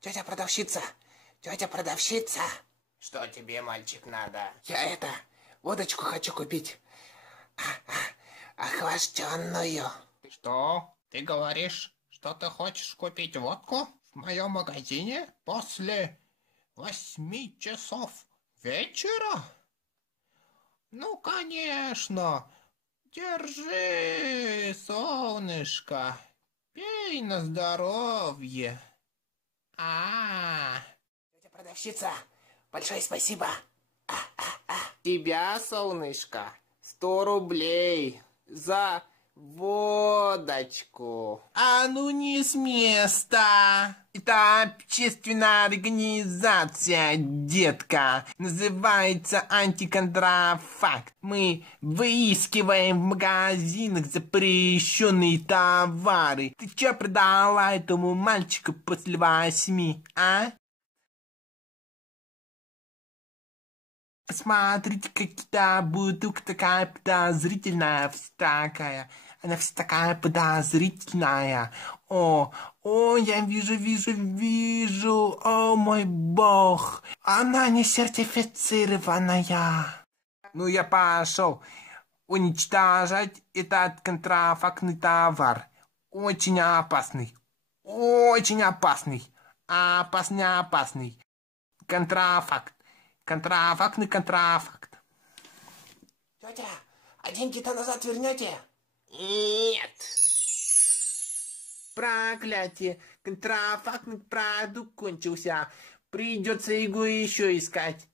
Тетя продавщица! Тетя продавщица! Что тебе, мальчик, надо? Я водочку хочу купить. Охлажденную. Что? Ты говоришь, что ты хочешь купить водку в моем магазине после 8 часов вечера? Ну, конечно. Держи, солнышко. Пей на здоровье. Тетя продавщица, большое спасибо. Тебя, солнышко, 100 рублей за водочку. А ну не с места! Это общественная организация, детка. Называется антиконтрафакт. Мы выискиваем в магазинах запрещенные товары. Ты что продала этому мальчику после 8, а? Смотрите, какая бутылка такая подозрительная, вся такая. Она вся такая подозрительная. О, я вижу. О, мой бог. Она не сертифицированная. Ну, я пошел уничтожать этот контрафактный товар. Очень опасный. Очень опасный. Опасный. Контрафакт. Контрафактный контрафакт. Тетя, а деньги-то назад вернете? Нет. Проклятие. Контрафактный продукт кончился. Придется его еще искать.